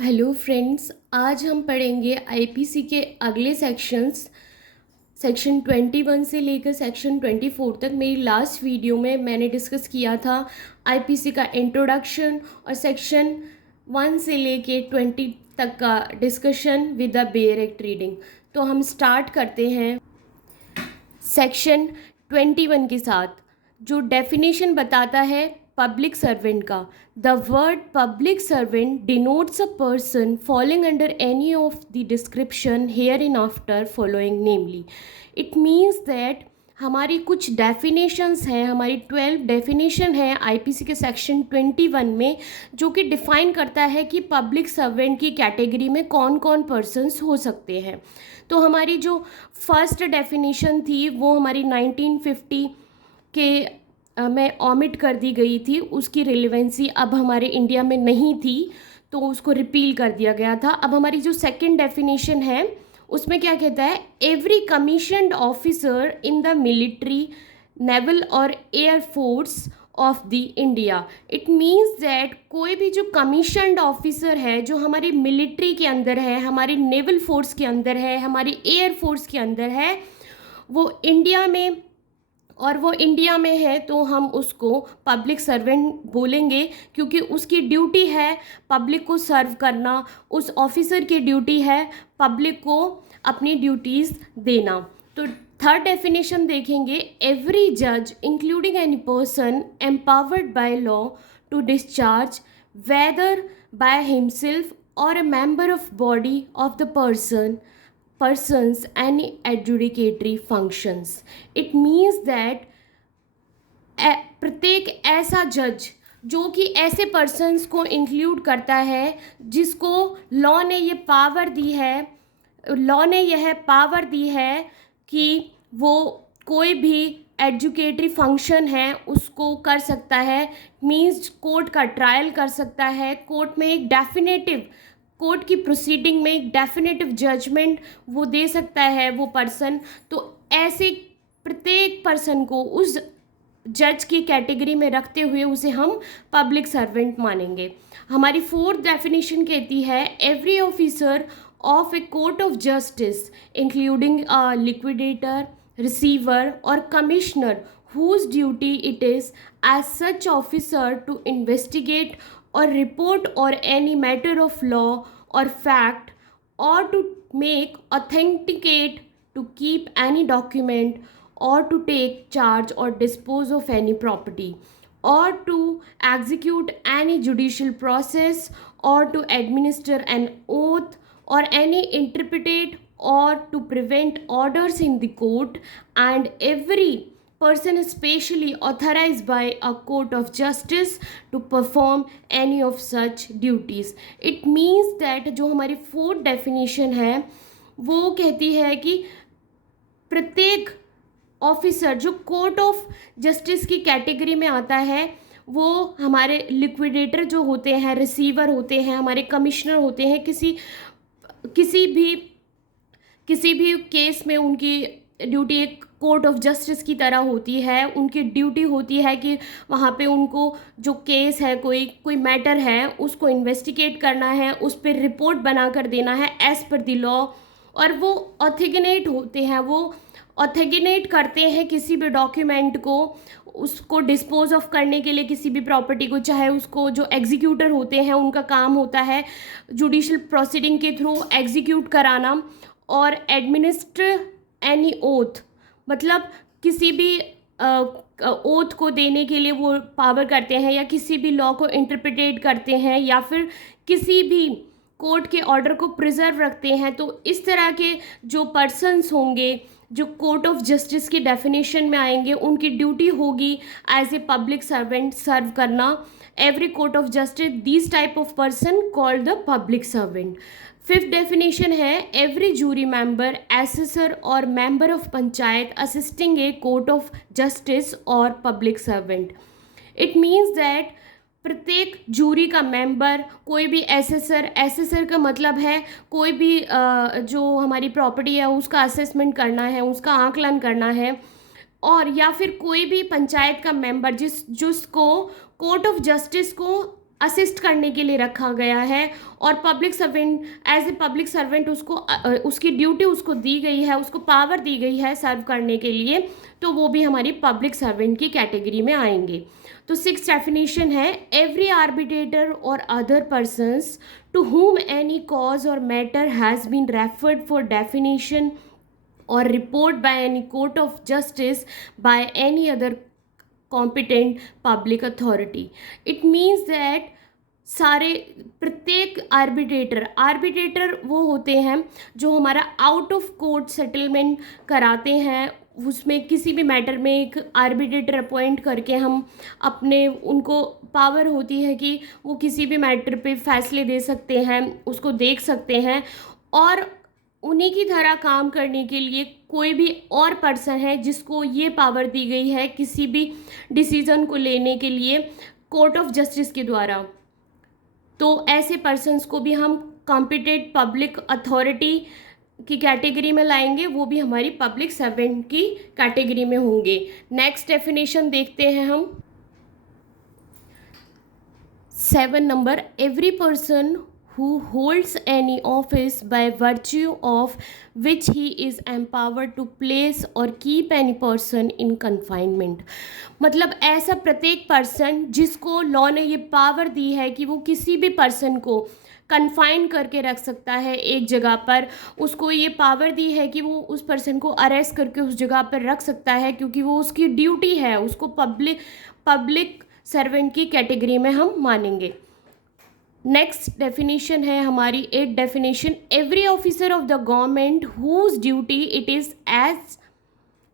Hello friends, आज हम पढ़ेंगे आईपीसी के अगले सेक्शंस। सेक्शन 21 से लेकर सेक्शन 24 तक। मेरी लास्ट वीडियो में मैंने डिस्कस किया था आईपीसी का इंट्रोडक्शन और सेक्शन 1 से लेके 20 तक का discussion with the bare act reading. तो हम स्टार्ट करते हैं सेक्शन 21 के साथ, जो डेफिनेशन बताता है पब्लिक सर्वेंट का। The word public servant denotes a person falling under any of the description here in after following, namely it means that हमारी कुछ डेफिनेशंस हैं, हमारी 12 डेफिनेशन है आईपीसी के सेक्शन 21 में, जो कि डिफ़ाइन करता है कि पब्लिक सर्वेंट की कैटेगरी में कौन कौन पर्सन्स हो सकते हैं। तो हमारी जो फर्स्ट डेफिनेशन थी वो हमारी 1950 के में ऑमिट कर दी गई थी, उसकी रिलेवेंसी अब हमारे इंडिया में नहीं थी, तो उसको रिपील कर दिया गया था। अब हमारी जो सेकंड डेफिनेशन है उसमें क्या कहता है, every commissioned officer in the military, naval और air force of the India. It means that कोई भी जो कमीशन्ड ऑफिसर है जो हमारी मिलिट्री के अंदर है, हमारी नेवल फोर्स के अंदर है, हमारी एयर फोर्स के अंदर है, वो इंडिया में है तो हम उसको पब्लिक सर्वेंट बोलेंगे, क्योंकि उसकी ड्यूटी है पब्लिक को सर्व करना, उस ऑफिसर की ड्यूटी है पब्लिक को अपनी ड्यूटीज़ देना। तो थर्ड डेफिनेशन देखेंगे, एवरी जज including any person empowered by law to discharge whether by himself और a member of body of the persons any adjudicatory functions. It means that प्रत्येक ऐसा जज जो कि ऐसे पर्सन्स को इंक्लूड करता है जिसको लॉ ने ये पावर दी है कि वो कोई भी एजुकेटरी फंक्शन है उसको कर सकता है। मीन्स कोर्ट का ट्रायल कर सकता है, कोर्ट की प्रोसीडिंग में एक डेफिनेटिव जजमेंट वो दे सकता है वो पर्सन। तो ऐसे प्रत्येक पर्सन को उस जज की कैटेगरी में रखते हुए उसे हम पब्लिक सर्वेंट मानेंगे। हमारी फोर्थ डेफिनेशन कहती है, every officer of A court of justice including a liquidator, receiver और commissioner whose duty it is as such officer to investigate or report or any matter of law or fact, or to make, authenticate, to keep any document, or to take charge or dispose of any property, or to execute any judicial process, or to administer an oath or any interpretate or to prevent orders in the court, and every person is specially authorized by a court of justice to perform any of such duties. It means that जो हमारी fourth definition है वो कहती है कि प्रत्येक officer जो court of justice की कैटेगरी में आता है वो हमारे लिक्विडेटर जो होते हैं, रिसीवर होते हैं, हमारे कमिश्नर होते हैं, किसी भी केस में उनकी ड्यूटी एक कोर्ट ऑफ जस्टिस की तरह होती है। उनकी ड्यूटी होती है कि वहाँ पे उनको जो केस है, कोई मैटर है, उसको इन्वेस्टिगेट करना है, उस पर रिपोर्ट बना कर देना है एज़ पर द लॉ, और वो ऑथेंटिकेट होते हैं, वो ऑथेंटिकेट करते हैं किसी भी डॉक्यूमेंट को, उसको डिस्पोज ऑफ करने के लिए किसी भी प्रॉपर्टी को, चाहे उसको जो एग्जीक्यूटर होते हैं उनका काम होता है जुडिशल प्रोसीडिंग के थ्रू एग्जीक्यूट कराना, और एडमिनिस्टर एनी ओथ, मतलब किसी भी ओथ को देने के लिए वो पावर करते हैं, या किसी भी लॉ को इंटरप्रिटेट करते हैं, या फिर किसी भी कोर्ट के ऑर्डर को प्रिजर्व रखते हैं। तो इस तरह के जो पर्सन्स होंगे जो कोर्ट ऑफ जस्टिस की डेफिनेशन में आएंगे, उनकी ड्यूटी होगी as a public servant serve करना। Every court of justice this type of person called the public servant. Fifth definition है, एवरी जूरी मेंबर, एसेसर और member of panchayat assisting a court of justice और public servant. It means that प्रत्येक jury का member, कोई भी assessor का मतलब है कोई भी जो हमारी प्रॉपर्टी है उसका असेसमेंट करना है, उसका आकलन करना है, और या फिर कोई भी पंचायत का मेंबर जिसको कोर्ट ऑफ जस्टिस को असिस्ट करने के लिए रखा गया है, और public servant as a public servant उसको उसकी ड्यूटी उसको दी गई है, उसको पावर दी गई है सर्व करने के लिए, तो वो भी हमारी पब्लिक सर्वेंट की कैटेगरी में आएंगे। तो 6th डेफिनेशन है, एवरी आर्बिट्रेटर और other persons to whom any cause or matter has been referred for definition or report by any court of justice by any other competent public authority. It means that प्रत्येक arbitrator वो होते हैं जो हमारा out of court settlement कराते हैं, उसमें किसी भी मैटर में एक आर्बिट्रेटर अपॉइंट करके हम अपने, उनको पावर होती है कि वो किसी भी मैटर पे फैसले दे सकते हैं, उसको देख सकते हैं, और उन्हीं की तरह काम करने के लिए कोई भी और पर्सन है जिसको ये पावर दी गई है किसी भी डिसीज़न को लेने के लिए कोर्ट ऑफ जस्टिस के द्वारा। तो ऐसे पर्सन्स को भी हम कॉम्पिटेंट पब्लिक अथॉरिटी की कैटेगरी में लाएंगे, वो भी हमारी पब्लिक सर्वेंट की कैटेगरी में होंगे। नेक्स्ट डेफिनेशन देखते हैं हम 7 number, every person who holds any office by virtue of which he is empowered to place or keep any person in confinement। मतलब ऐसा प्रत्येक पर्सन जिसको लॉ ने ये पावर दी है कि वो किसी भी पर्सन को कन्फाइन करके रख सकता है एक जगह पर, उसको ये पावर दी है कि वो उस पर्सन को अरेस्ट करके उस जगह पर रख सकता है, क्योंकि वो उसकी ड्यूटी है, उसको पब्लिक सर्वेंट की कैटेगरी में हम मानेंगे। नेक्स्ट डेफिनेशन है हमारी 8th definition, every officer of the government whose duty it is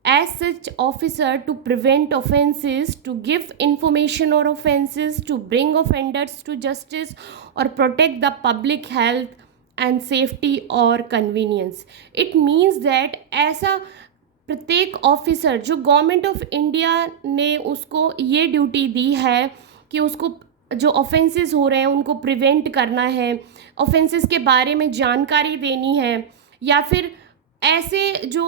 as such officer to prevent offences, to give information or offences, to bring offenders to justice or protect the public health and safety or convenience। It means that ऐसा प्रत्येक officer जो government of India ने उसको ये duty दी है कि उसको जो ऑफेंसेस हो रहे हैं उनको प्रिवेंट करना है, ऑफेंसेस के बारे में जानकारी देनी है, या फिर ऐसे जो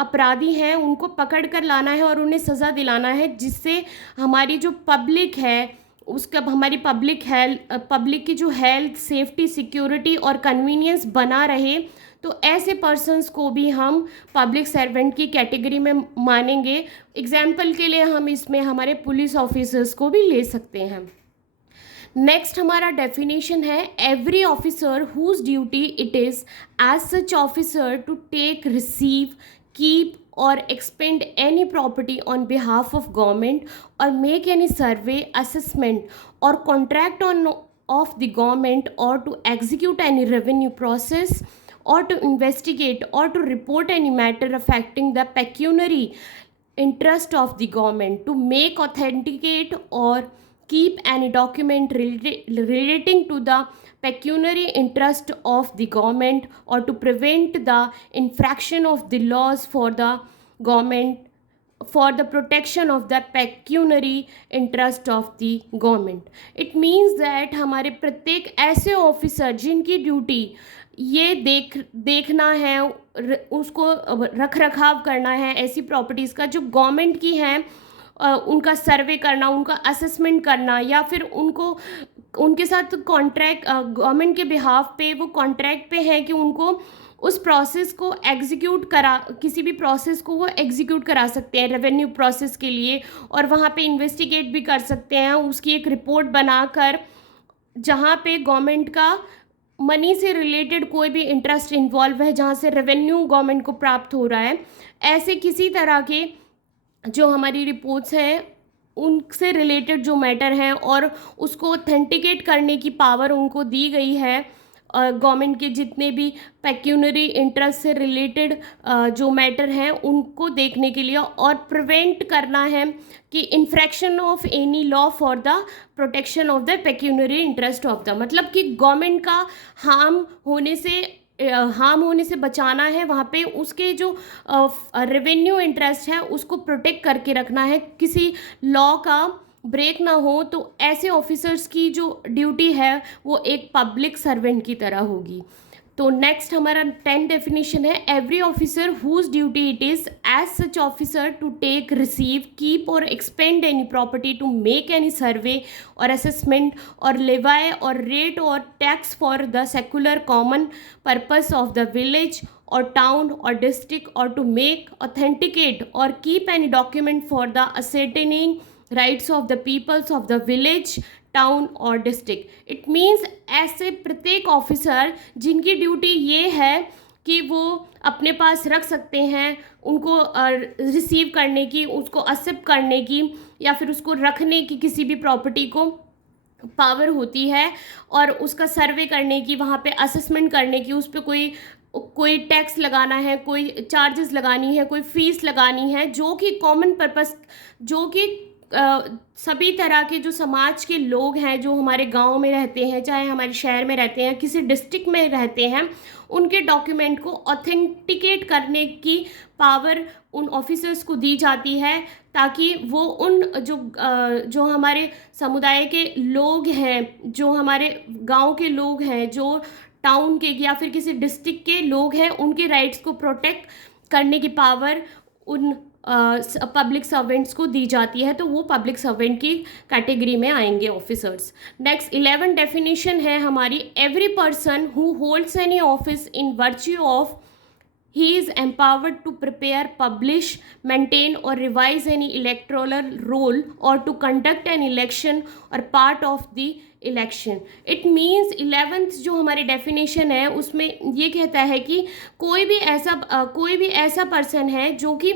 अपराधी हैं उनको पकड़ कर लाना है और उन्हें सज़ा दिलाना है, जिससे हमारी जो पब्लिक है उसका, हमारी पब्लिक की जो हेल्थ, सेफ्टी, सिक्योरिटी और कन्वीनियंस बना रहे। तो ऐसे पर्सन्स को भी हम पब्लिक सर्वेंट की कैटेगरी में मानेंगे। एग्जाम्पल के लिए हम इसमें हमारे पुलिस ऑफिसर्स को भी ले सकते हैं। नेक्स्ट हमारा डेफिनेशन है, every officer whose duty it is as such officer to take, receive, keep और expend any property on behalf of government और मेक एनी सर्वे, असेसमेंट और contract on of the government और to execute any revenue process or to investigate or to report any matter affecting the pecuniary interest of the government, to make, authenticate or keep any document relating to the pecuniary interest of the government or to prevent the infraction of the laws for the government for the protection of the pecuniary interest of the government। It means that हमारे प्रत्येक ऐसे officer जिनकी duty ये देखना है, उसको रख रखाव करना है ऐसी प्रॉपर्टीज़ का जो गवर्नमेंट की हैं, उनका सर्वे करना, उनका असेसमेंट करना, या फिर उनके साथ कॉन्ट्रैक्ट, गवर्नमेंट के बिहाफ पे वो कॉन्ट्रैक्ट पे है कि उनको उस प्रोसेस को किसी भी प्रोसेस को वो एग्जीक्यूट करा सकते हैं रेवेन्यू प्रोसेस के लिए, और वहाँ पे इन्वेस्टिगेट भी कर सकते हैं, उसकी एक रिपोर्ट बनाकर जहाँ पे गवर्नमेंट का मनी से रिलेटेड कोई भी इंटरेस्ट इन्वॉल्व है, जहाँ से रेवेन्यू गवर्नमेंट को प्राप्त हो रहा है, ऐसे किसी तरह के जो हमारी रिपोर्ट्स हैं उनसे रिलेटेड जो मैटर हैं और उसको ऑथेंटिकेट करने की पावर उनको दी गई है गवर्नमेंट के जितने भी पेक्यूनरी इंटरेस्ट से रिलेटेड जो मैटर हैं उनको देखने के लिए, और प्रिवेंट करना है कि infarction of any law for the protection of the pecuniary interest of the, मतलब कि गवर्नमेंट का हार्म होने से बचाना है, वहाँ पे उसके जो रेवेन्यू इंटरेस्ट है उसको प्रोटेक्ट करके रखना है, किसी लॉ का ब्रेक ना हो। तो ऐसे ऑफिसर्स की जो ड्यूटी है वो एक पब्लिक सर्वेंट की तरह होगी। तो नेक्स्ट हमारा 10 डेफिनेशन है, every officer whose duty it is as such officer to take, receive, keep और expend any property, to make any survey और असेसमेंट और लेवाई और रेट और tax for the secular common purpose of the village or town or district, or to make, authenticate or keep any document for the ascertaining rights of the peoples of the village, town और district. It means ऐसे प्रत्येक officer जिनकी duty ये है कि वो अपने पास रख सकते हैं, उनको रिसीव करने की, उसको एक्सेप्ट करने की या फिर उसको रखने की, किसी भी प्रॉपर्टी को पावर होती है, और उसका सर्वे करने की, वहाँ पे असेसमेंट करने की, उस पर कोई टैक्स लगाना है, कोई चार्जेस लगानी है, कोई फीस लगानी है, जो कि कॉमन पर्पस, जो कि सभी तरह के जो समाज के लोग हैं, जो हमारे गांव में रहते हैं, चाहे हमारे शहर में रहते हैं, किसी डिस्ट्रिक्ट में रहते हैं, उनके डॉक्यूमेंट को ऑथेंटिकेट करने की पावर उन ऑफिसर्स को दी जाती है, ताकि वो उन जो हमारे समुदाय के लोग हैं, जो हमारे गांव के लोग हैं, जो टाउन के या फिर किसी डिस्ट्रिक्ट के लोग हैं, उनके राइट्स को प्रोटेक्ट करने की पावर उन पब्लिक सर्वेंट्स को दी जाती है. तो वो पब्लिक सर्वेंट की कैटेगरी में आएंगे ऑफिसर्स. नेक्स्ट 11 डेफिनेशन है हमारी, every person who holds any office in virtue of he is empowered to prepare, publish, maintain or revise any electoral roll or to conduct an election or part of the election. It means 11th जो हमारी definition है उसमें ये कहता है कि कोई भी ऐसा पर्सन है जो कि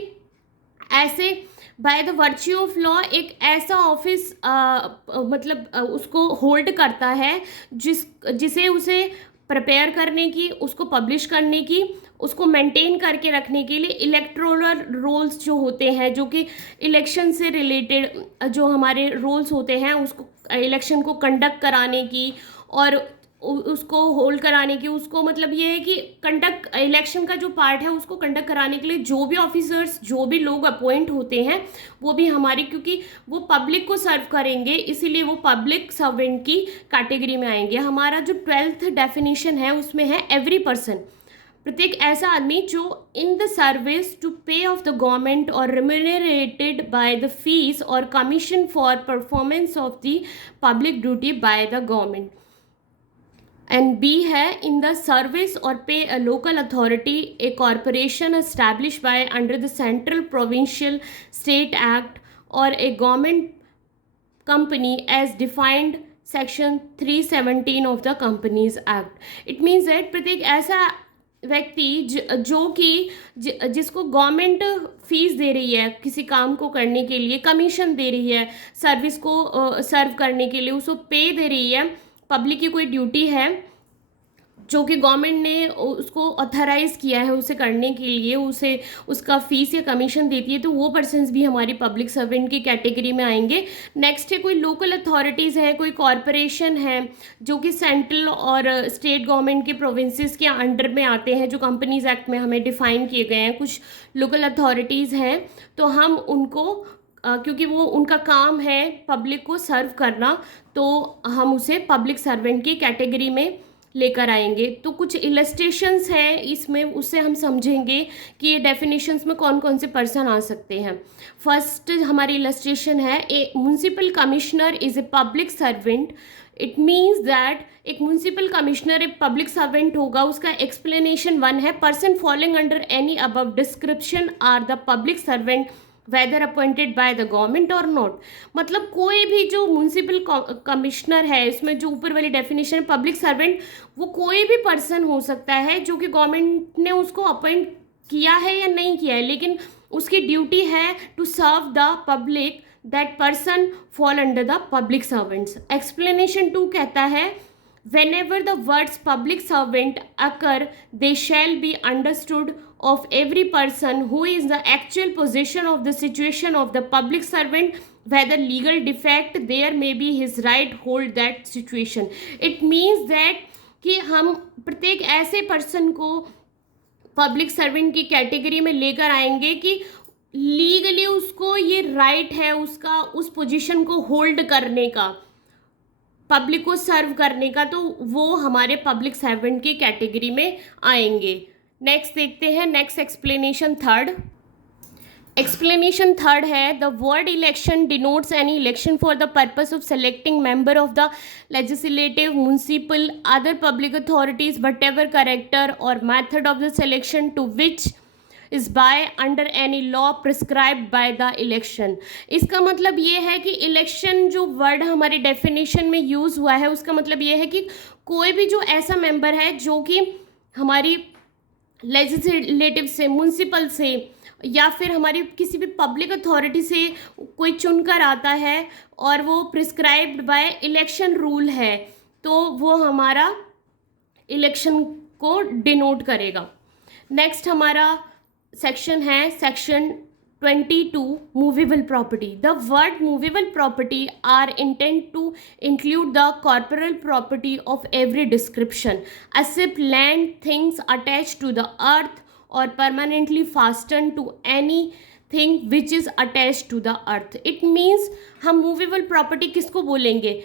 ऐसे by the virtue of law एक ऐसा ऑफिस मतलब उसको होल्ड करता है जिसे उसे प्रिपेयर करने की, उसको पब्लिश करने की, उसको मेंटेन करके रखने के लिए इलेक्टोरल रोल्स जो होते हैं, जो कि इलेक्शन से रिलेटेड जो हमारे रोल्स होते हैं, उसको इलेक्शन को कंडक्ट कराने की और उसको होल्ड कराने की, उसको मतलब ये है कि कंडक्ट इलेक्शन का जो पार्ट है उसको कंडक्ट कराने के लिए जो भी ऑफिसर्स, जो भी लोग अपॉइंट होते हैं, वो भी हमारी, क्योंकि वो पब्लिक को सर्व करेंगे, इसीलिए वो पब्लिक सर्वेंट की कैटेगरी में आएंगे. हमारा जो 12th डेफिनेशन है उसमें है एवरी पर्सन, प्रत्येक ऐसा आदमी जो in the service to pay of the government और रिम्यूनरेटेड बाय द फीस और commission for performance of the public duty by the government. And B है इन द सर्विस और pay a local authority, a corporation establish by under the central provincial state act और a government company as defined section 317 of the companies act. It means that प्रत्येक ऐसा व्यक्ति जो कि जिसको government fees दे रही है किसी काम को करने के लिए, कमीशन दे रही है, सर्विस को सर्व करने के लिए उसको पे दे रही है, पब्लिक की कोई ड्यूटी है जो कि गवर्नमेंट ने उसको ऑथराइज़ किया है उसे करने के लिए, उसे उसका फीस या कमीशन देती है, तो वो पर्सन्स भी हमारी पब्लिक सर्वेंट की कैटेगरी में आएंगे. नेक्स्ट है कोई लोकल अथॉरिटीज़ है, कोई कॉरपोरेशन है जो कि सेंट्रल और स्टेट गवर्नमेंट के प्रोविंसेस के अंडर में आते हैं, जो कंपनीज एक्ट में हमें डिफाइन किए गए हैं. कुछ लोकल अथॉरिटीज़ हैं तो हम उनको क्योंकि वो उनका काम है पब्लिक को सर्व करना, तो हम उसे पब्लिक सर्वेंट की कैटेगरी में लेकर आएंगे. तो कुछ इलस्ट्रेशंस हैं इसमें, उससे हम समझेंगे कि ये डेफिनेशंस में कौन कौन से पर्सन आ सकते हैं. फर्स्ट हमारी इलस्ट्रेशन है, a municipal commissioner is a public servant. It means that एक म्यूनसिपल कमिश्नर एक पब्लिक सर्वेंट होगा. उसका एक्सप्लेनेशन 1 है, person following under any above description are the public servant whether appointed by the government और not. मतलब कोई भी जो म्यूनसिपल कमिश्नर है, इसमें जो ऊपर वाली डेफिनेशन है पब्लिक सर्वेंट, वो कोई भी पर्सन हो सकता है जो कि गवर्नमेंट ने उसको अपॉइंट किया है या नहीं किया है, लेकिन उसकी ड्यूटी है to serve the public. That person fall under the public servants. Explanation 2 कहता है, whenever the words public servant occur, they shall be understood of every person who is the actual possession of the situation of the public servant, whether legal defect there may be his right hold that situation. It means that कि हम प्रत्येक ऐसे person को public servant की category में लेकर आएंगे कि लीगली उसको ये राइट है उसका उस पोजीशन को होल्ड करने का, पब्लिक को सर्व करने का, तो वो हमारे पब्लिक सर्वेंट की कैटेगरी में आएंगे। नेक्स्ट देखते हैं, next explanation third. Explanation third है, the word election denotes any election for the purpose of selecting member of the legislative, municipal, other public authorities, whatever character or method of the selection to which is by under any law prescribed by the election. इसका मतलब ये है कि election जो word हमारी definition में use हुआ है, उसका मतलब ये है कि कोई भी जो ऐसा मेंबर है जो कि हमारी लेजिस्लेटिव से, म्यूनिसिपल से या फिर हमारी किसी भी पब्लिक अथॉरिटी से कोई चुनकर आता है और वो प्रिस्क्राइब्ड बाय इलेक्शन रूल है, तो वो हमारा इलेक्शन को डिनोट करेगा। नेक्स्ट हमारा सेक्शन है section 22, movable property. The word movable property are intend to include the corporeal property of every description except land, things attach to the earth or permanently fasten to anything which is attach to the earth. It means हम movable property किसको बोलेंगे,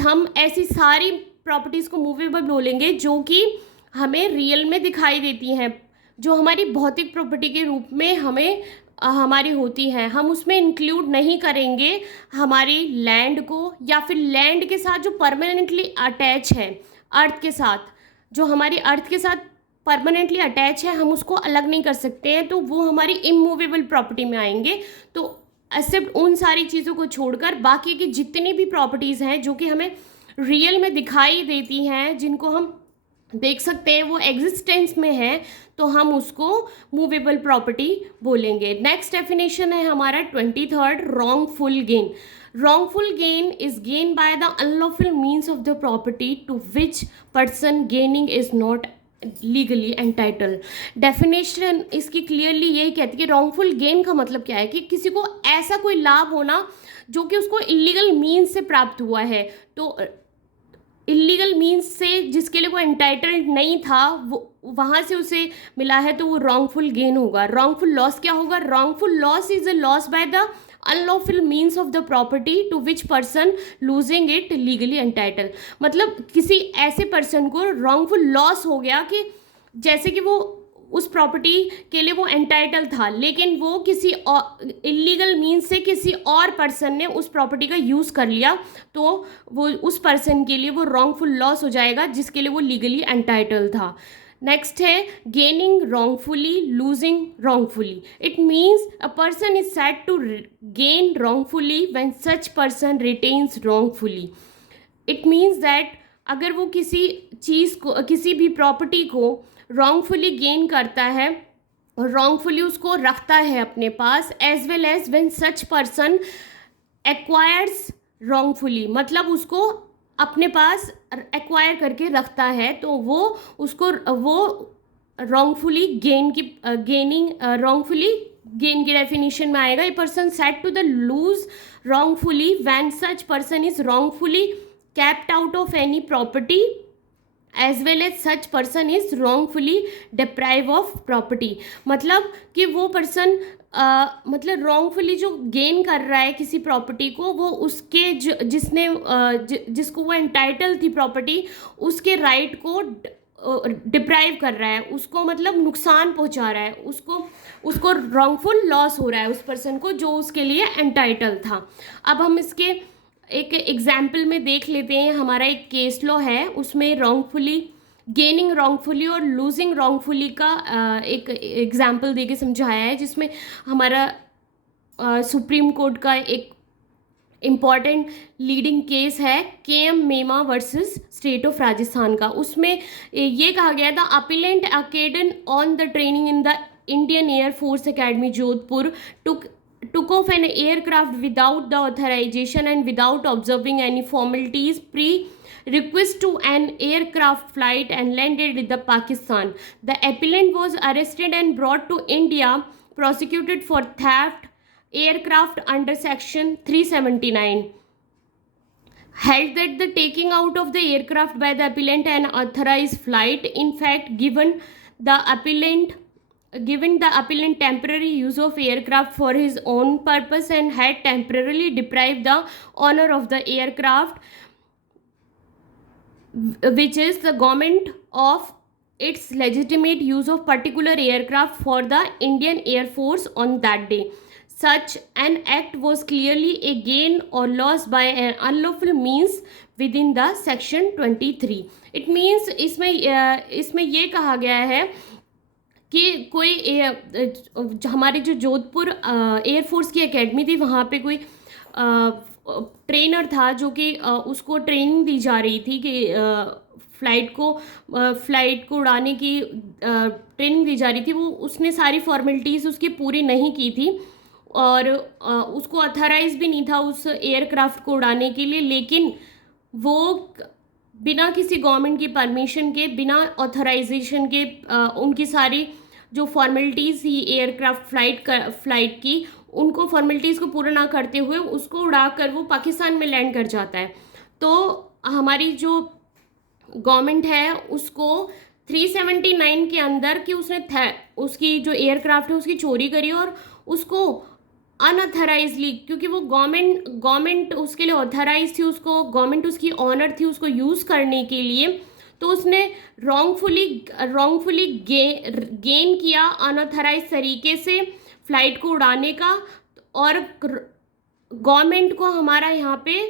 हम ऐसी सारी properties को movable बोलेंगे जो कि हमें रियल में दिखाई देती हैं, जो हमारी भौतिक प्रॉपर्टी के रूप में हमें हमारी होती हैं। हम उसमें इंक्लूड नहीं करेंगे हमारी लैंड को, या फिर लैंड के साथ जो परमानेंटली अटैच है अर्थ के साथ, जो हमारी अर्थ के साथ परमानेंटली अटैच है, हम उसको अलग नहीं कर सकते हैं, तो वो हमारी इमूवेबल प्रॉपर्टी में आएंगे। तो एक्सेप्ट उन सारी चीज़ों को छोड़कर बाकी की जितनी भी प्रॉपर्टीज़ हैं जो कि हमें रियल में दिखाई देती हैं, जिनको हम देख सकते हैं, वो एग्जिस्टेंस में है, तो हम उसको मूवेबल प्रॉपर्टी बोलेंगे। नेक्स्ट डेफिनेशन है हमारा 23rd, wrongful gain. wrongful gain is gained by the unlawful means of the property to which person gaining is not legally entitle. Definition इसकी क्लियरली यही कहती है कि रॉन्गफुल गेन का मतलब क्या है कि किसी को ऐसा कोई लाभ होना जो कि उसको इलीगल मीन्स से प्राप्त हुआ है, तो इलीगल मीन्स से जिसके लिए वो एंटाइटल्ड नहीं था, वो वहाँ से उसे मिला है, तो वो रॉन्गफुल गेन होगा। रॉन्गफुल लॉस क्या होगा, wrongful loss is a loss by the unlawful means of the property to which person losing it legally entitle. मतलब किसी ऐसे पर्सन को रॉन्गफुल लॉस हो गया कि जैसे कि वो उस प्रॉपर्टी के लिए वो एंटाइटल था, लेकिन वो किसी इलीगल मीन्स से किसी और पर्सन ने उस प्रॉपर्टी का यूज़ कर लिया, तो वो उस पर्सन के लिए वो रॉन्गफुल लॉस हो जाएगा जिसके लिए वो लीगली एंटाइटल था। नेक्स्ट है gaining wrongfully, losing wrongfully. It means a person is said to gain wrongfully when such person retains wrongfully. It means that अगर वो किसी चीज़ को, किसी भी प्रॉपर्टी को रॉन्गफुली गेन करता है और रॉन्गफुली उसको रखता है अपने पास, as well as when such person acquires wrongfully, मतलब उसको अपने पास एक्वायर करके रखता है, तो वो उसको वो रॉन्गफुली गेन की गेनिंग रॉन्गफुली गेन की डेफिनेशन में आएगा। A person said to the lose wrongfully when such person is wrongfully kept out of any property as well as such person is wrongfully deprived of property। मतलब कि वो person मतलब wrongfully जो gain कर रहा है किसी प्रॉपर्टी को, वो उसके जिसने जिसको वो एंटाइटल थी प्रॉपर्टी, उसके राइट को डिप्राइव कर रहा है, उसको मतलब नुकसान पहुंचा रहा है, उसको रॉन्गफुल लॉस हो रहा है उस पर्सन को जो उसके लिए एंटाइटल था। अब हम इसके एक एग्जाम्पल में देख लेते हैं। हमारा एक केस लॉ है, उसमें रॉन्गफुली, गेनिंग रॉन्गफुली और लूजिंग रॉन्गफुली का एक एग्जाम्पल देके समझाया है, जिसमें हमारा सुप्रीम कोर्ट का एक इम्पॉर्टेंट लीडिंग केस है KM मेमा वर्सेस स्टेट ऑफ राजस्थान का। उसमें ये कहा गया था, अपीलेंट अकेडन on the training in the Indian air force academy Jodhpur took off an aircraft without the authorization and without observing any formalities pre-requisite to an aircraft flight and landed with the Pakistan. The appellant was arrested and brought to India, prosecuted for theft aircraft under section 379. Held that the taking out of the aircraft by the appellant an authorized flight, in fact given the appellant temporary use of aircraft for his own purpose and had temporarily deprived the owner of the aircraft which is the government of its legitimate use of particular aircraft for the Indian Air Force on that day. Such an act was clearly a gain or loss by an unlawful means within the section 23. It means इसमें ये कहा गया है कि कोई हमारे जो Jodhpur air force की एकेडमी थी वहाँ पे कोई ट्रेनर था जो कि उसको ट्रेनिंग दी जा रही थी कि फ्लाइट को उड़ाने की ट्रेनिंग दी जा रही थी। वो उसने सारी फॉर्मेलिटीज़ उसकी पूरी नहीं की थी और उसको अथराइज भी नहीं था उस एयरक्राफ्ट को उड़ाने के लिए, लेकिन वो बिना किसी गवर्नमेंट की परमिशन के, बिना ऑथराइजेशन के उनकी सारी जो फॉर्मेलिटीज़ थी एयरक्राफ्ट फ्लाइट की, उनको फॉर्मेलिटीज़ को पूरा ना करते हुए उसको उड़ाकर वो पाकिस्तान में लैंड कर जाता है। तो हमारी जो गवर्नमेंट है उसको 379 के अंदर कि उसकी जो एयरक्राफ्ट है उसकी चोरी करी और उसको अनऑथराइजली, क्योंकि वो गवर्नमेंट उसके लिए ऑथराइज थी, उसको गवर्नमेंट उसकी ऑनर थी उसको यूज़ करने के लिए, तो उसने रॉन्गफुली गेन किया अनऑथराइज तरीके से फ्लाइट को उड़ाने का, और गवर्नमेंट को हमारा यहाँ पे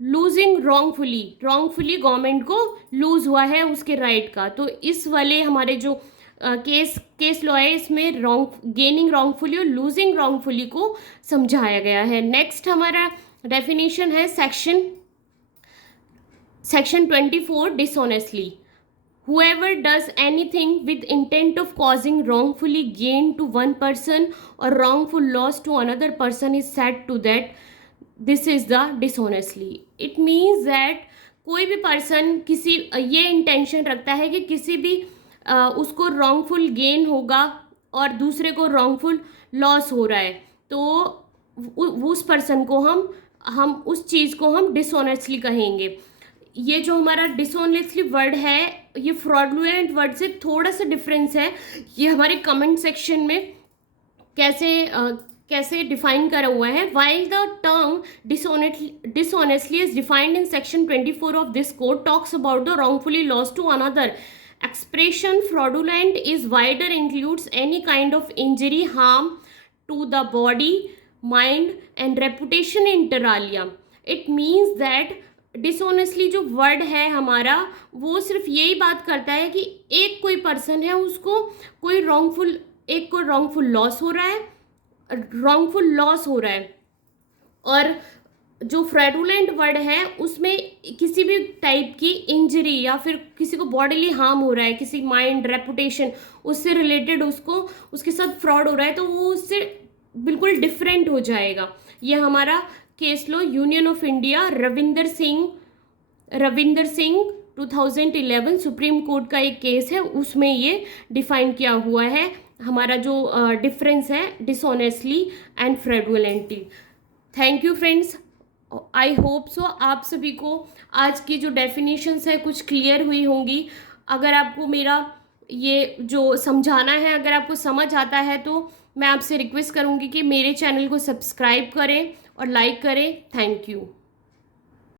लूजिंग रॉन्गफुली गवर्नमेंट को लूज हुआ है उसके राइट का। तो इस वाले हमारे जो केस लॉ है इसमें गेनिंग रॉन्गफुली और लूजिंग रॉन्गफुली को समझाया गया है। नेक्स्ट हमारा डेफिनेशन है section 24 dishonestly. Whoever does anything with intent of causing wrongfully gain to one person or wrongful loss to another person is said to that this is the dishonestly. It means that कोई भी person ये intention रखता है कि किसी भी उसको wrongful gain होगा और दूसरे को रॉन्गफुल लॉस हो रहा है, तो उस पर्सन को हम उस चीज़ को हम डिसऑनेस्टली कहेंगे। ये जो हमारा डिसऑनेस्टली वर्ड है ये फ्रॉडुलेंट वर्ड से थोड़ा सा डिफरेंस है। ये हमारे कमेंट सेक्शन में कैसे डिफाइन करा हुआ है। While the term dishonestly is defined in section 24 of this code talks about the wrongfully loss to another, expression fraudulent is wider, includes any kind of injury, harm to the body, mind and reputation inter alia. It means that dishonestly जो word है हमारा वो सिर्फ यही बात करता है कि एक कोई पर्सन है उसको कोई रॉन्गफुल लॉस हो रहा है, और जो फ्रॉडुलेंट वर्ड है उसमें किसी भी टाइप की इंजरी या फिर किसी को बॉडीली हार्म हो रहा है, किसी माइंड रेपुटेशन उससे रिलेटेड उसके साथ फ्रॉड हो रहा है, तो वो उससे बिल्कुल डिफरेंट हो जाएगा। ये हमारा case low union of India Ravinder Singh 2011 supreme court का एक केस है, उसमें ये डिफाइन किया हुआ है हमारा जो डिफरेंस है dishonestly and fraudulently. Thank you friends, I hope so आप सभी को आज की जो डेफिनेशंस है कुछ क्लियर हुई होंगी। अगर आपको मेरा ये जो समझाना है अगर आपको समझ आता है तो मैं आपसे रिक्वेस्ट करूँगी कि मेरे चैनल को सब्सक्राइब करें और लाइक करें। Thank you.